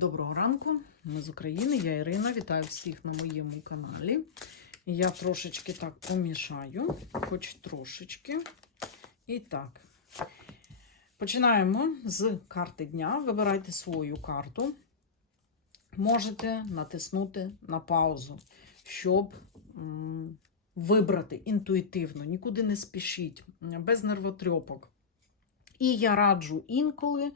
Доброго ранку, ми з України, я Ірина. Вітаю всіх на моєму каналі. Я трошечки так помішаю, хоч трошечки. І так, починаємо з карти дня. Вибирайте свою карту. Можете натиснути на паузу, щоб вибрати інтуїтивно, нікуди не спішіть, без нервотрьопок. І я раджу інколи,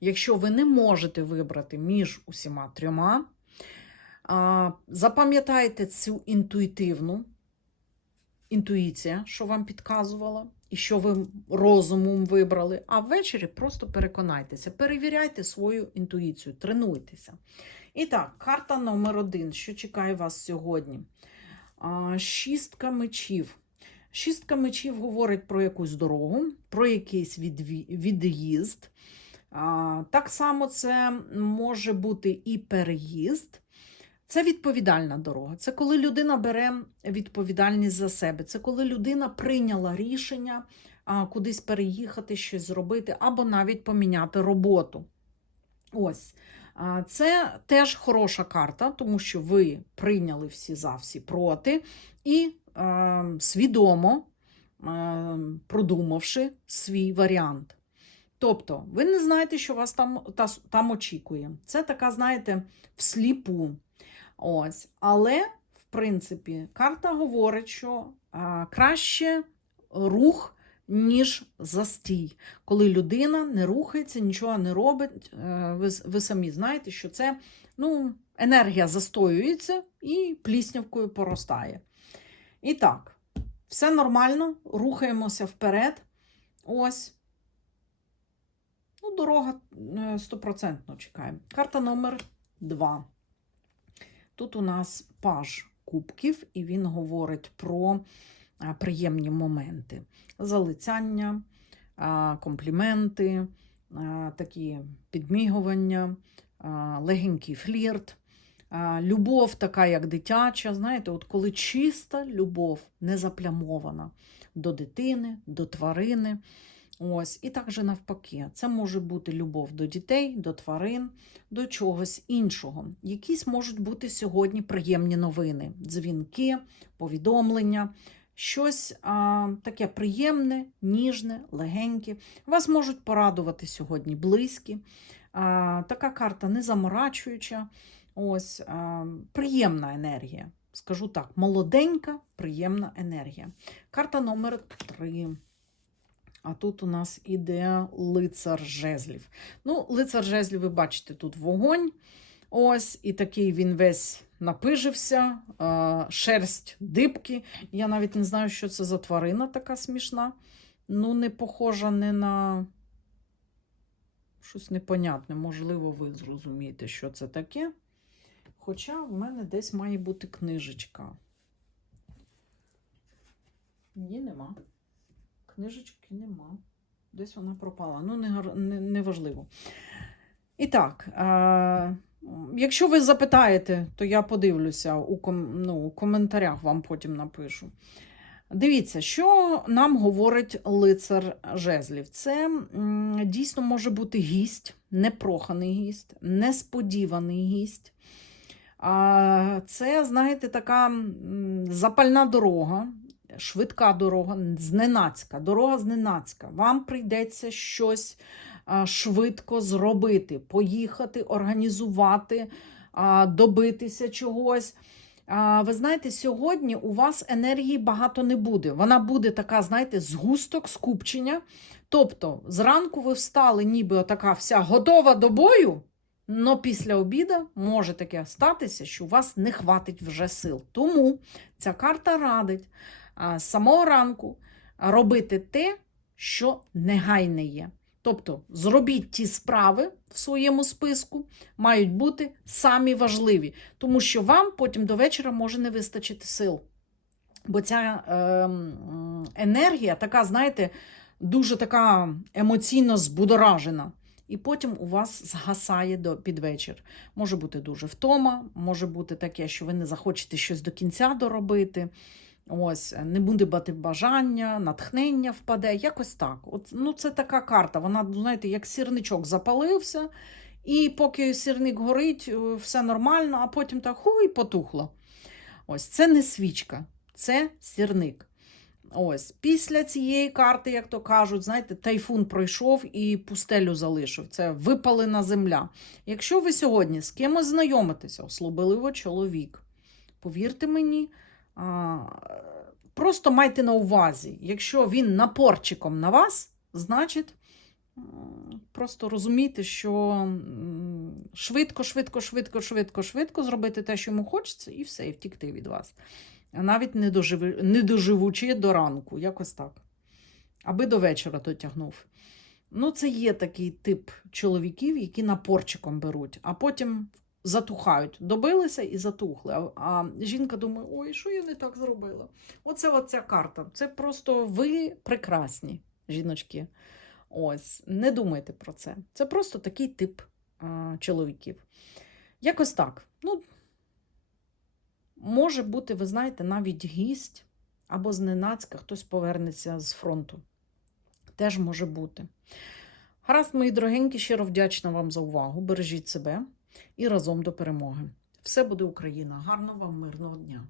якщо ви не можете вибрати між усіма трьома, запам'ятайте цю інтуїтивну інтуїція, що вам підказувала, і що ви розумом вибрали. А ввечері просто переконайтеся, перевіряйте свою інтуїцію, тренуйтеся. І так, карта номер один. Що чекає вас сьогодні? Шістка мечів. Шістка мечів говорить про якусь дорогу, про якийсь від'їзд. Так само це може бути і переїзд. Це відповідальна дорога. Це коли людина бере відповідальність за себе. Це коли людина прийняла рішення кудись переїхати, щось зробити, або навіть поміняти роботу. Ось. Це теж хороша карта, тому що ви прийняли всі за, всі проти, і свідомо е, продумавши свій варіант. Тобто, ви не знаєте, що вас там, та, там очікує. Це така, знаєте, всліпу. Ось. Але, в принципі, карта говорить, що е, краще рух, ніж застій. Коли людина не рухається, нічого не робить, е, ви, ви самі знаєте, що це ну, енергія застоюється і пліснявкою поростає. І так, все нормально, рухаємося вперед. Ось. Ну, дорога е, стопроцентно чекаємо. Карта номер 2. Тут у нас паж кубків, і він говорить про е, приємні моменти: залицяння, е, компліменти, такі підмігування, легенький флірт. Любов така, як дитяча, знаєте, от коли чиста любов не заплямована до дитини, до тварини. Ось, і так же навпаки, це може бути любов до дітей, до тварин, до чогось іншого. Якісь можуть бути сьогодні приємні новини, дзвінки, повідомлення, щось а, таке приємне, ніжне, легеньке. Вас можуть порадувати сьогодні близькі. А, така карта не заморачуюча. Ось а, приємна енергія. Скажу так, молоденька, приємна енергія. Карта номер 3. А тут у нас іде лицар жезлів. Ну, лицар жезлів, ви бачите, тут вогонь. Ось, і такий він весь напижився, а, шерсть дибки. Я навіть не знаю, що це за тварина така смішна. Ну, не похожа не на щось непонятне. Можливо, ви зрозумієте, що це таке. Хоча в мене десь має бути книжечка. Ні, нема. Книжечки нема. Десь вона пропала. Ну, не, гар- не, не. І так, е, якщо ви запитаєте, то я подивлюся у, ком, ну, у коментарях вам потім напишу. Дивіться, що нам говорить лицар жезлів. Це м, дійсно може бути гість, непроханий гість, несподіваний гість. Це, знаєте, така запальна дорога, швидка дорога, зненацька, дорога зненацька. Вам прийдеться щось швидко зробити, поїхати, організувати, добитися чогось. Ви знаєте, сьогодні у вас енергії багато не буде. Вона буде така, знаєте, згусток, скупчення. Тобто, зранку ви встали, ніби отака вся готова до бою. Но після обіду може таке статися, що у вас не хватить вже сил. Тому ця карта радить з самого ранку робити те, що негайне є. Тобто зробіть ті справи в своєму списку, мають бути самі важливі, тому що вам потім до вечора може не вистачити сил. Бо ця е, енергія така, знаєте, дуже така емоційно збудоражена. І потім у вас згасає до під вечір. Може бути дуже втома, може бути таке, що ви не захочете щось до кінця доробити. Ось, не буде бати бажання, натхнення впаде, якось так. От, ну, Це така карта. Вона, знаєте, як сірничок запалився, І поки сірник горить, е, все нормально, а потім так ху, і потухло. Ось це не свічка, це сірник. Ось, після цієї карти, як то кажуть, знаєте, тайфун пройшов і пустелю залишив. Це випалена земля. Якщо ви сьогодні з кимось знайомитеся, особливо чоловік, повірте мені, а, просто майте на увазі, якщо він напорчиком на вас, значить. Просто розумійте, що швидко, швидко, швидко, швидко, швидко зробити те, що йому хочеться, і все, і втікти від вас. А навіть не, доживи, не доживучи до ранку, якось так. Аби до вечора дотягнув. Ну, це є такий тип чоловіків, які напорчиком беруть, а потім затухають. Добилися і затухли. А, жінка думає, ой, що я не так зробила? Оце оця карта. Це просто ви прекрасні, жіночки. Ось, не думайте про це. Це просто такий тип а, чоловіків. Якось так. Ну, може бути, ви знаєте, навіть гість або зненацька хтось повернеться з фронту. Теж може бути. Гаразд, мої дорогенькі, щиро вдячна вам за увагу. Бережіть себе і разом до перемоги. Все буде Україна. Гарного вам мирного дня!